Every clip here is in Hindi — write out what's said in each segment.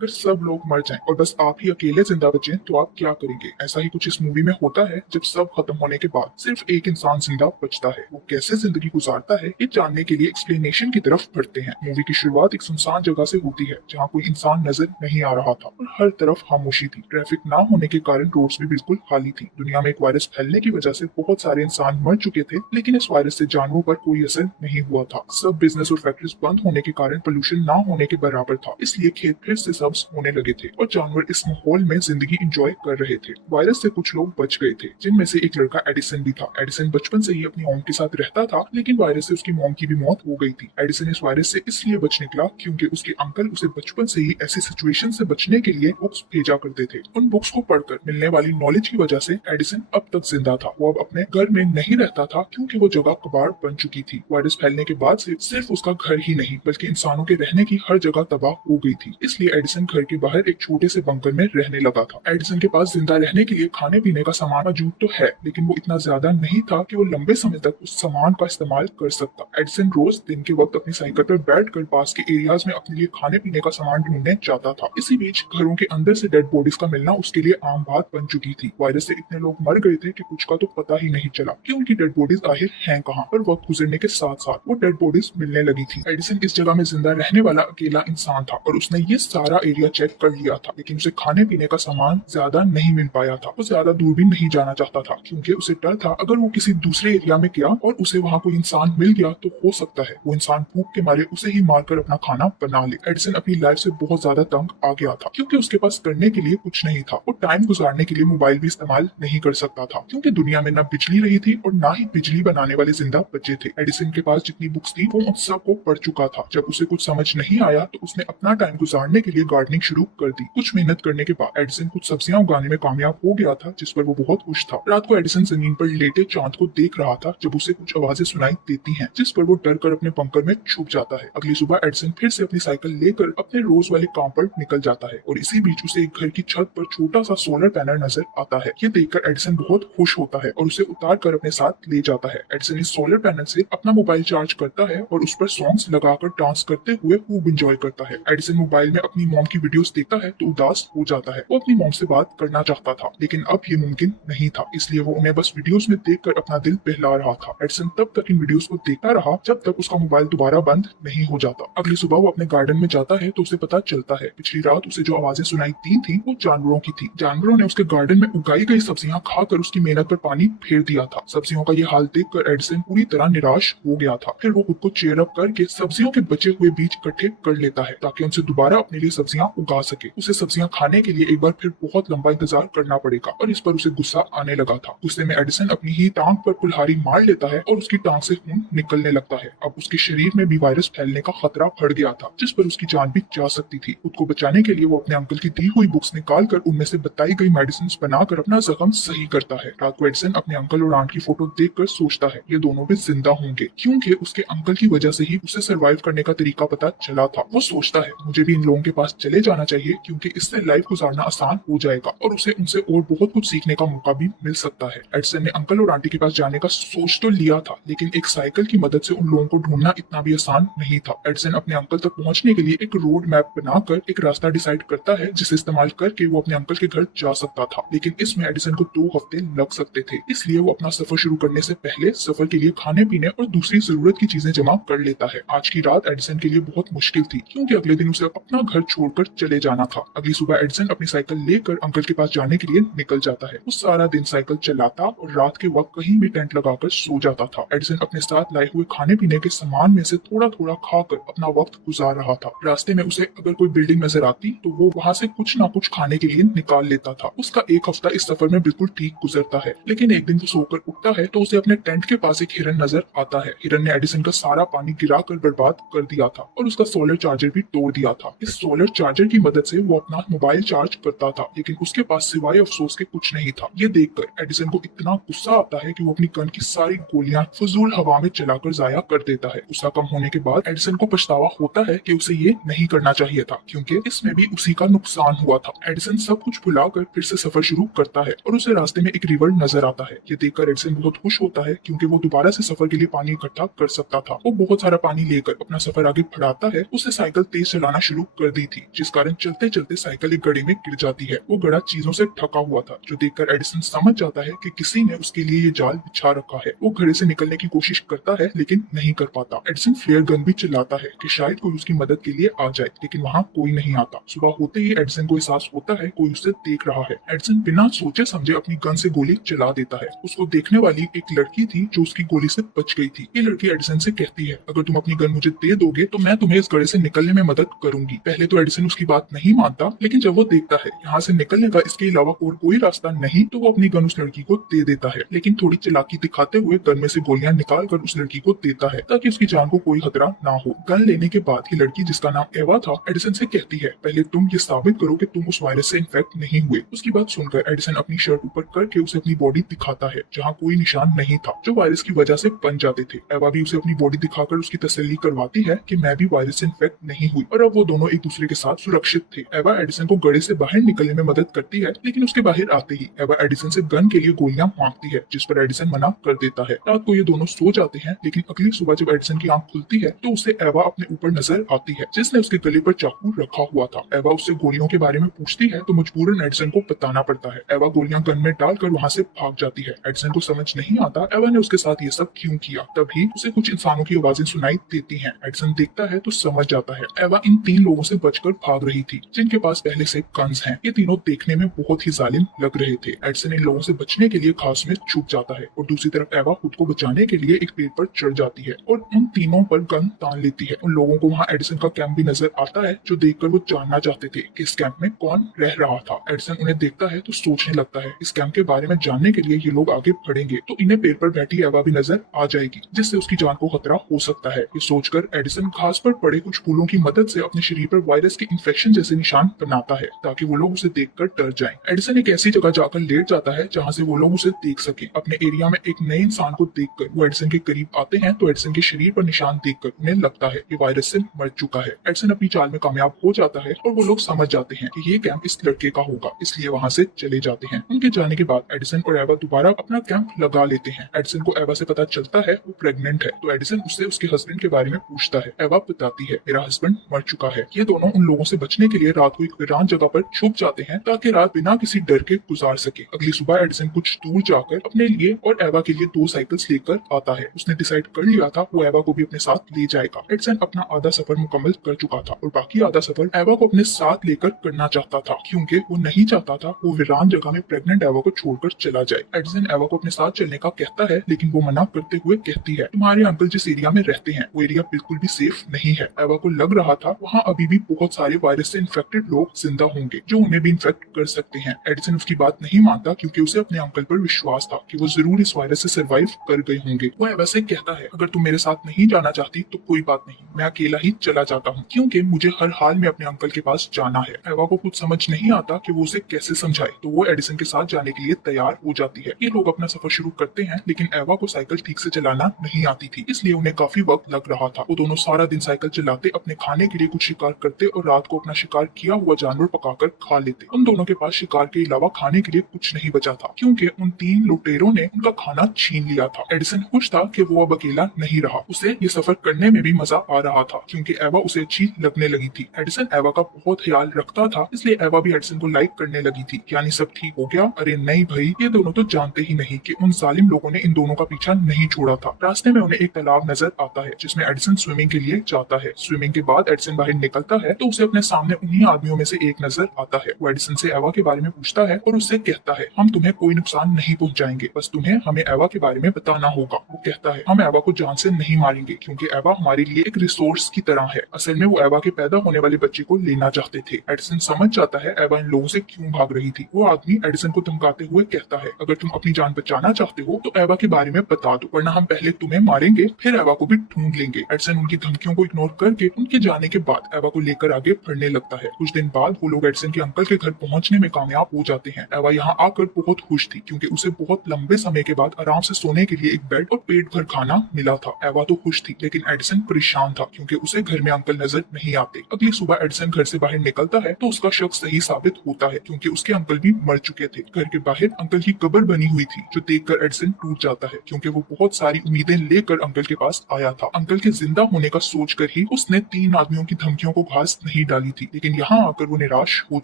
अगर सब लोग मर जाएं और बस आप ही अकेले जिंदा बचें तो आप क्या करेंगे। ऐसा ही कुछ इस मूवी में होता है। जब सब खत्म होने के बाद सिर्फ एक इंसान जिंदा बचता है। वो कैसे जिंदगी गुजारता है, ये जानने के लिए एक्सप्लेनेशन की तरफ बढ़ते हैं। मूवी की शुरुआत एक सुनसान जगह से होती है जहाँ कोई इंसान नजर नहीं आ रहा था और हर तरफ खामोशी थी। ट्रैफिक ना होने के कारण रोड्स भी बिल्कुल खाली थी। दुनिया में एक वायरस फैलने की वजह से बहुत सारे इंसान मर चुके थे, लेकिन इस वायरस से जानवरों पर कोई असर नहीं हुआ था। सब बिजनेस और फैक्ट्रीज बंद होने के कारण पोल्यूशन ना होने के बराबर था, इसलिए खेत फिर से सब्ज होने लगे थे और जानवर इस माहौल में जिंदगी एंजॉय कर रहे थे। वायरस से कुछ लोग बच गए थे, जिनमें से एक लड़का एडिसन भी था। एडिसन बचपन से ही अपनी मॉम के साथ रहता था, लेकिन वायरस से उसकी मॉम की भी मौत हो गई थी। एडिसन इस वायरस से इसलिए बच निकला क्योंकि उसके अंकल उसे बचपन से ही ऐसी सिचुएशन से बचने के लिए बुक्स भेजा करते थे। उन बुक्स को पढ़कर मिलने वाली नॉलेज की वजह से एडिसन अब तक जिंदा था। वो अब अपने घर में नहीं रहता था क्योंकि वो जगह कबाड़ बन चुकी थी। वायरस फैलने के बाद से सिर्फ उसका घर ही नहीं बल्कि इंसानों के रहने की हर जगह तबाह हो गई थी। इसलिए एडिसन घर के बाहर एक छोटे से बंकर में रहने लगा था। एडिसन के पास जिंदा रहने के लिए खाने पीने का सामान मौजूद तो है, लेकिन वो इतना ज्यादा नहीं था कि वो लंबे समय तक उस सामान का इस्तेमाल कर सकता। एडिसन रोज दिन के वक्त अपनी साइकिल पर बैठकर पास के एरियाज में अपने लिए खाने पीने का सामान ढूंढने जाता था। इसी बीच घरों के अंदर से डेड बॉडीज का मिलना उसके लिए आम बात बन चुकी थी। वायरस से इतने लोग मर गए थे कि कुछ का तो पता ही नहीं चला कि उनकी डेड बॉडीज आखिर हैं कहाँ। पर वक्त गुजरने के साथ साथ वो डेड बॉडीज मिलने लगी थी। एडिसन इस जगह में जिंदा रहने वाला अकेला इंसान था और उसने ये सारा एरिया चेक कर लिया था, लेकिन उसे खाने पीने का सामान ज्यादा नहीं मिल पाया था। वो ज्यादा दूर भी नहीं जाना चाहता था क्योंकि उसे डर था अगर वो किसी दूसरे एरिया में गया और उसे वहाँ कोई इंसान मिल गया तो हो सकता है वो इंसान भूख के मारे उसे ही मारकर अपना खाना बना ले। एडिसन अपनी लाइफ से बहुत ज्यादा तंग आ गया था क्योंकि उसके पास करने के लिए कुछ नहीं था। वो टाइम गुजारने के लिए मोबाइल भी इस्तेमाल नहीं कर सकता था क्योंकि दुनिया में न बिजली रही थी और ना ही बिजली बनाने वाले जिंदा बचे थे। एडिसन के पास जितनी बुक्स थी वो उन सबको पढ़ चुका था। जब उसे कुछ समझ नहीं आया तो उसने अपना टाइम गुजारने के लिए गार्डनिंग शुरू कर दी। कुछ मेहनत करने के बाद एडिसन कुछ सब्जियां उगाने में कामयाब हो गया था, जिस पर वो बहुत खुश था। रात को एडिसन जमीन पर लेटे चांद को देख रहा था जब उसे कुछ आवाजें सुनाई देती हैं, जिस पर वो डर कर अपने बंकर में छुप जाता है। अगली सुबह एडिसन फिर से अपनी साइकिल लेकर अपने रोज वाले काम पर निकल जाता है और इसी बीच उसे एक घर की छत पर छोटा सा सोलर पैनल नजर आता है। ये देखकर एडिसन बहुत खुश होता है और उसे उतार कर अपने साथ ले जाता है। एडिसन इस सोलर पैनल से अपना मोबाइल चार्ज करता है और उस पर सॉन्ग्स लगाकर डांस करते हुए खूब एंजॉय करता है। एडिसन मोबाइल में अपनी मॉम की वीडियोस देखता है तो उदास हो जाता है। वो अपनी मॉम से बात करना चाहता था, लेकिन अब ये मुमकिन नहीं था, इसलिए वो उन्हें बस वीडियोस में देखकर अपना दिल बहला रहा था। एडिसन तब तक इन वीडियोस को देखता रहा जब तक उसका मोबाइल दोबारा बंद नहीं हो जाता। अगली सुबह वो अपने गार्डन में जाता है तो उसे पता चलता है पिछली रात उसे जो आवाजें सुनाई दी थी वो जानवरों की थी। जानवरों ने उसके गार्डन में उगाई गई सब्जियां खाकर उसकी मेहनत पर पानी फेर दिया था। सब्जियों का ये हाल देखकर एडिसन पूरी तरह निराश हो गया था। फिर वो खुद को चेयर अप करके सब्जियों के बचे हुए बीज इकट्ठे कर लेता है ताकि उनसे दोबारा अपने लिए सब्जियां उगा सके। उसे सब्जियां खाने के लिए एक बार फिर बहुत लंबा इंतजार करना पड़ेगा और इस पर उसे गुस्सा आने लगा था। गुस्से में एडिसन अपनी ही टांग पर कुल्हाड़ी मार लेता है और उसकी टांग से खून निकलने लगता है। अब उसके शरीर में भी वायरस फैलने का खतरा बढ़ गया था, जिस पर उसकी जान भी जा सकती थी। खुद को बचाने के लिए वो अपने अंकल की दी हुई बुक्स निकाल कर उनमें से बताई गई मेडिसिन बनाकर अपना जख्म सही करता है। रात को एडिसन अपने अंकल और आंट की फोटो देखकर सोचता है ये दोनों भी जिंदा होंगे क्योंकि उसके अंकल की वजह से ही उसे सरवाइव करने का तरीका पता चला था। वो सोचता है मुझे भी इन लोगों के पास चले जाना चाहिए क्योंकि इससे लाइफ गुजारना आसान हो जाएगा और उसे उनसे और बहुत कुछ सीखने का मौका भी मिल सकता है। एडिसन ने अंकल और आंटी के पास जाने का सोच तो लिया था, लेकिन एक साइकिल की मदद से उन लोगों को ढूंढना इतना भी आसान नहीं था। एडिसन अपने अंकल तक पहुंचने के लिए एक रोड मैप बनाकर एक रास्ता डिसाइड करता है जिसे इस्तेमाल करके वो अपने अंकल के घर जा सकता था, लेकिन इसमें एडिसन को 2 हफ्ते लग सकते थे। इसलिए वो अपना सफर शुरू करने से पहले सफर के लिए खाने पीने और दूसरी जरूरत की चीजें जमा कर लेता है। आज की रात एडिसन के लिए बहुत मुश्किल थी क्योंकि अगले दिन उसे अपना घर छोड़कर चले जाना था। अगली सुबह एडिसन अपनी साइकिल लेकर अंकल के पास जाने के लिए निकल जाता है। वो सारा दिन साइकिल चलाता और रात के वक्त कहीं भी टेंट लगाकर सो जाता था। एडिसन अपने साथ लाए हुए खाने पीने के सामान में से थोड़ा थोड़ा खाकर अपना वक्त गुजार रहा था। रास्ते में उसे अगर कोई बिल्डिंग नजर आती तो वो वहाँ से कुछ ना कुछ खाने के लिए निकाल लेता था। उसका एक हफ्ता इस सफर में बिल्कुल ठीक गुजरता है, लेकिन एक दिन वो सोकर उठता है तो उसे अपने टेंट के पास एक हिरन नजर आता है। हिरन ने एडिसन का सारा पानी गिराकर बर्बाद कर दिया था और उसका सोलर चार्जर भी तोड़ दिया था। इस सोलर चार्जर की मदद से वो अपना मोबाइल चार्ज करता था, लेकिन उसके पास सिवाय अफसोस के कुछ नहीं था। ये देखकर एडिसन को इतना गुस्सा आता है कि वो अपनी गन की सारी गोलियां फजूल हवा में चलाकर जाया कर देता है। गुस्सा कम होने के बाद एडिसन को पछतावा होता है कि उसे ये नहीं करना चाहिए था क्योंकि इसमें भी उसी का नुकसान हुआ था। एडिसन सब कुछ भुलाकर फिर से सफर शुरू करता है और उसे रास्ते में एक रिवर नजर आता है। ये देखकर एडिसन बहुत खुश होता है क्योंकि वो दोबारा से सफर के लिए पानी इकट्ठा कर सकता था। वो बहुत सारा पानी लेकर अपना सफर आगे बढ़ाता है। उसे साइकिल तेज चलाना शुरू कर दी थी, जिस कारण चलते चलते साइकिल एक गड्ढे में गिर जाती है। वो गड्ढा चीजों से ढका हुआ था, जो देखकर एडिसन समझ जाता है कि किसी ने उसके लिए ये जाल बिछा रखा है। वो घड़े से निकलने की कोशिश करता है लेकिन नहीं कर पाता। एडिसन फ्लेयर गन भी चलाता है कि शायद कोई उसकी मदद के लिए आ जाए, लेकिन वहाँ कोई नहीं आता। सुबह होते ही एडिसन को एहसास होता है कोई उसे देख रहा है। एडिसन बिना सोचे समझे अपनी गन से गोली चला देता है। उसको देखने वाली एक लड़की थी जो उसकी गोली से बच गई थी। ये लड़की एडिसन से कहती है, अगर तुम अपनी गन मुझे दे दोगे तो मैं तुम्हें इस गड्ढे से निकलने में मदद करूंगी। पहले तो एडिसन उसकी बात नहीं मानता, लेकिन जब वो देखता है यहाँ से निकलने का इसके अलावा और कोई रास्ता नहीं, तो वो अपनी गन उस लड़की को दे देता है। लेकिन थोड़ी चालाकी दिखाते हुए गन में से गोलियां निकाल कर उस लड़की को देता है ताकि उसकी जान को कोई खतरा ना हो। गन लेने के बाद ही लड़की, जिसका नाम एवा था, एडिसन से कहती है, पहले तुम ये साबित करो कि तुम उस वायरस से इन्फेक्ट नहीं हुए। उसकी बात सुनकर एडिसन अपनी शर्ट ऊपर करके उसे अपनी बॉडी दिखाता है जहाँ कोई निशान नहीं था जो वायरस की वजह से बन जाते थे। एवा भी उसे अपनी बॉडी दिखाकर उसकी तसल्ली करवाती है कि मैं भी वायरस से इन्फेक्ट नहीं हुई और अब वो दोनों एक दूसरे के साथ सुरक्षित थे। एवा एडिसन को गड्ढे से बाहर निकलने में मदद करती है, लेकिन उसके बाहर आते ही एवा एडिसन से गन के लिए गोलियां मांगती है, जिस पर एडिसन मना कर देता है। रात को ये दोनों सो जाते हैं, लेकिन अगली सुबह जब एडिसन की आंख खुलती है तो उसे एवा अपने ऊपर नजर आती है, जिसने उसके गले पर चाकू रखा हुआ था। एवा उससे गोलियों के बारे में पूछती है तो मजबूरन एडिसन को बताना पड़ता है। एवा गोलियां गन में डालकर वहाँ से भाग जाती है। एडिसन को समझ नहीं आता एवा ने उसके साथ ये सब क्यों किया। तभी उसे कुछ इंसानों की आवाजें सुनाई देती हैं। एडिसन देखता है तो समझ जाता है एवा इन 3 लोगों से बचकर भाग रही थी, जिनके पास पहले से गन्स हैं। ये तीनों देखने में बहुत ही जालिम लग रहे थे। एडिसन इन लोगों से बचने के लिए घास में छुप जाता है और दूसरी तरफ एवा खुद को बचाने के लिए एक पेड़ पर चढ़ जाती है और उन तीनों पर गन तान लेती है। उन लोगों को वहाँ एडिसन का कैंप भी नजर आता है, जो देखकर वो जानना चाहते थे कि इस कैंप में कौन रह रहा था। एडिसन उन्हें देखता है तो सोचने लगता है इस कैंप के बारे में जानने के लिए ये लोग आगे बढ़ेंगे तो इन्हें पेड़ पर बैठी एवा भी नजर आ जाएगी, जिससे उसकी जान को खतरा हो सकता है। ये सोचकर एडिसन घास पर पड़े कुछ फूलों की मदद से अपने शरीर पर वायरस के इन्फेक्शन जैसे निशान बनाता है ताकि वो लोग उसे देखकर डर जाएं। एडिसन एक ऐसी जगह जाकर लेट जाता है जहाँ से वो लोग उसे देख सके। अपने एरिया में एक नए इंसान को देखकर वो एडिसन के करीब आते हैं तो एडिसन के शरीर पर निशान देखकर उन्हें लगता है कि वायरस से मर चुका है। एडिसन अपनी चाल में कामयाब हो जाता है और वो लोग समझ जाते हैं कि ये कैंप इस लड़के का होगा, इसलिए वहाँ से चले जाते हैं। उनके जाने के बाद एडिसन और एवा दोबारा अपना कैंप लगा लेते हैं। एडिसन को एवा से पता चलता है वो प्रेग्नेंट है, तो एडिसन उससे उसके हस्बैंड के बारे में पूछता है। एवा बताती है मेरा हस्बैंड मर चुका है। ये दोनों उन लोगों से बचने के लिए रात को एक वीरान जगह पर छुप जाते हैं ताकि रात बिना किसी डर के गुजार सके। अगली सुबह एडिसन कुछ दूर जाकर अपने लिए और एवा के लिए 2 साइकिल्स लेकर आता है। उसने डिसाइड कर लिया था वो एवा को भी अपने साथ ले जाएगा। एडिसन अपना आधा सफर मुकम्मल कर चुका था और बाकी आधा सफर एवा को अपने साथ लेकर करना चाहता था, क्योंकि वो नहीं चाहता था वो वीरान जगह में प्रेग्नेंट एवा को छोड़कर चला जाए। एडिसन एवा को अपने साथ चलने का कहता है, लेकिन वो मना करते हुए कहती है तुम्हारे अंकल जिस एरिया में रहते हैं वो एरिया बिल्कुल भी सेफ नहीं है। एवा को लग रहा था वहाँ अभी भी बहुत सारे वायरस से इन्फेक्टेड लोग जिंदा होंगे जो उन्हें भी इन्फेक्ट कर सकते हैं। एडिसन उसकी बात नहीं मानता क्योंकि उसे अपने अंकल पर विश्वास था कि वो जरूर इस वायरस से सर्वाइव कर गए होंगे। वो एवा से कहता है अगर तुम मेरे साथ नहीं जाना चाहती तो कोई बात नहीं, मैं अकेला ही चला जाता हूँ, क्योंकि मुझे हर हाल में अपने अंकल के पास जाना है। एवा को कुछ समझ नहीं आता कि वो उसे कैसे समझाए, तो वो एडिसन के साथ जाने के लिए तैयार हो जाती है। ये लोग अपना सफर शुरू करते हैं, लेकिन एवा को साइकिल ठीक से चलाना नहीं आती थी, इसलिए उन्हें काफी वक्त लग रहा था। वो दोनों सारा दिन साइकिल चलाते, अपने खाने के लिए कुछ शिकार करते और रात को अपना शिकार किया हुआ जानवर पकाकर खा लेते। उन दोनों के पास शिकार के अलावा खाने के लिए कुछ नहीं बचा था, क्योंकि उन 3 लुटेरों ने उनका खाना छीन लिया था। एडिसन खुश था कि वो अब अकेला नहीं रहा। उसे ये सफर करने में भी मजा आ रहा था, क्योंकि एवा उसे अच्छी लगने लगी थी। एडिसन एवा का बहुत ख्याल रखता था, इसलिए एवा भी एडिसन को लाइक करने लगी थी। यानी सब ठीक हो गया। अरे नहीं भाई, ये दोनों तो जानते ही नहीं कि उन जालिम लोगों ने इन दोनों का पीछा नहीं छोड़ा था। रास्ते में उन्हें एक तालाब नजर आता है जिसमें एडिसन स्विमिंग के लिए जाता है। स्विमिंग के बाद एडिसन बाहर निकलता है तो उसे अपने सामने उन्हीं आदमियों में से एक नजर आता है। वो एडिसन से एवा के बारे में पूछता है और उससे कहता है हम तुम्हें कोई नुकसान नहीं पहुंचाएंगे, बस तुम्हें हमें एवा के बारे में बताना होगा। वो कहता है हम एवा को जान से नहीं मारेंगे, क्योंकि एवा हमारे लिए एक रिसोर्स की तरह है। असल में वो एवा के पैदा होने वाले बच्चे को लेना चाहते थे। एडिसन समझ जाता है एवा इन लोगों से क्यों भाग रही थी। वो आदमी एडिसन को धमकाते हुए कहता है अगर तुम अपनी जान बचाना चाहते हो तो एवा के बारे में बता दो, वरना हम पहले तुम्हें मारेंगे फिर एवा को भी ढूंढ लेंगे। एडिसन उनकी धमकियों को इग्नोर करके उनके जाने के बाद एवा को लेकर आगे बढ़ने लगता है। कुछ दिन बाद वो लोग एडिसन के अंकल के घर पहुंचने में कामयाब हो जाते हैं। एवा यहाँ आकर बहुत खुश थी, क्योंकि उसे बहुत लंबे समय के बाद आराम से सोने के लिए एक बेड और पेट भर खाना मिला था। एवा तो खुश थी, लेकिन एडिसन परेशान था, क्योंकि उसे घर में अंकल नजर नहीं आते। अगली सुबह एडिसन घर से बाहर निकलता है तो उसका शक सही साबित होता है, क्योंकि उसके अंकल भी मर चुके थे। घर के बाहर अंकल की कब्र बनी हुई थी, जो देखकर एडिसन टूट जाता है, क्योंकि वो बहुत सारी उम्मीदें लेकर अंकल के पास आया था। अंकल के जिंदा होने का सोचकर ही उसने 3 आदमियों की धमकियों को घास नहीं ही डाली थी, लेकिन यहाँ आकर वो निराश हो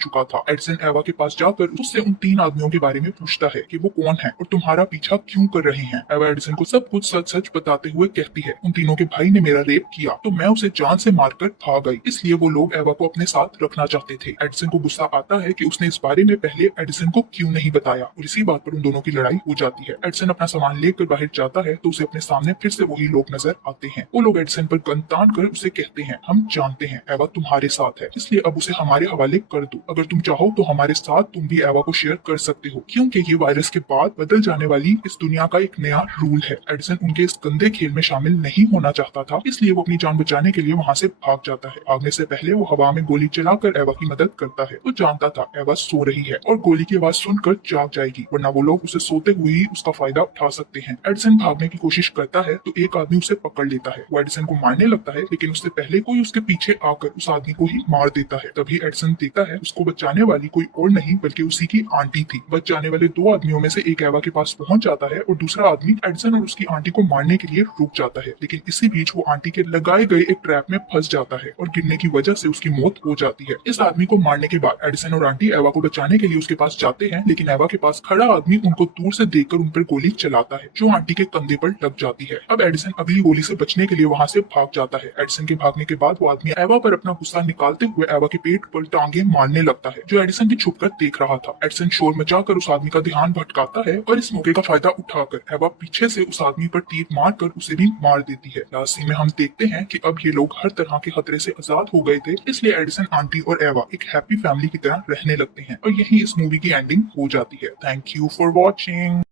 चुका था। एडिसन एवा के पास जाकर उससे उन 3 आदमियों के बारे में पूछता है कि वो कौन है और तुम्हारा पीछा क्यों कर रहे हैं। एवा एडिसन को सब कुछ सच सच बताते हुए कहती है, उन तीनों के भाई ने मेरा रेप किया तो मैं उसे जान से मारकर भाग गई, इसलिए वो लोग एवा को अपने साथ रखना चाहते थे। एडिसन को गुस्सा आता है कि उसने इस बारे में पहले एडिसन को क्यों नहीं बताया और इसी बात पर उन दोनों की लड़ाई हो जाती है। एडिसन अपना सामान लेकर बाहर जाता है तो उसे अपने सामने फिर से वही लोग नजर आते हैं। वो लोग एडिसन पर गन तान कर उसे कहते हैं, हम जानते हैं एवा तुम्हारे साथ है, इसलिए अब उसे हमारे हवाले कर दो। अगर तुम चाहो तो हमारे साथ तुम भी एवा को शेयर कर सकते हो, क्योंकि ये वायरस के बाद बदल जाने वाली इस दुनिया का एक नया रूल है। एडिसन उनके इस गंदे खेल में शामिल नहीं होना चाहता था, इसलिए वो अपनी जान बचाने के लिए वहाँ से भाग जाता है। भागने से पहले वो हवा में गोली चलाकर एवा की मदद करता है। वो जानता था एवा सो रही है और गोली की आवाज सुनकर जाग जाएगी, वरना वो लोग उसे सोते हुए ही उसका फायदा उठा सकते हैं। एडिसन भागने की कोशिश करता है तो एक आदमी उसे पकड़ लेता है। वो एडिसन को मारने लगता है, लेकिन उससे पहले कोई उसके पीछे आकर उस आदमी को ही मार देता है। तभी एडिसन देखता है उसको बचाने वाली कोई और नहीं बल्कि उसी की आंटी थी। बच जाने वाले 2 आदमियों में से एक एवा के पास पहुंच जाता है और दूसरा आदमी एडिसन और उसकी आंटी को मारने के लिए रुक जाता है, लेकिन इसी बीच वो आंटी के लगाए गए एक ट्रैप में फंस जाता है और गिरने की वजह से उसकी मौत हो जाती है। इस आदमी को मारने के बाद एडिसन और आंटी एवा को बचाने के लिए उसके पास जाते हैं, लेकिन एवा के पास खड़ा आदमी उनको दूर से देखकर उन पर गोली चलाता है जो आंटी के कंधे पर लग जाती है। अब एडिसन अगली गोली से बचने के लिए वहां से भाग जाता है। एडिसन के भागने के बाद वो आदमी एवा पर अपना गुस्सा निकालते हुए एवा के पेट पर टांगे मारने लगता है, जो एडिसन भी छुपकर देख रहा था। एडिसन शोर मचाकर उस आदमी का ध्यान भटकाता है और इस मौके का फायदा उठाकर एवा पीछे से उस आदमी पर तीर मारकर उसे भी मार देती है। लास्ट सीन में हम देखते हैं कि अब ये लोग हर तरह के खतरे से आजाद हो गए थे, इसलिए एडिसन, आंटी और एवा एक हैप्पी फैमिली की तरह रहने लगते हैं और यही इस मूवी की एंडिंग हो जाती है। Thank you for watching.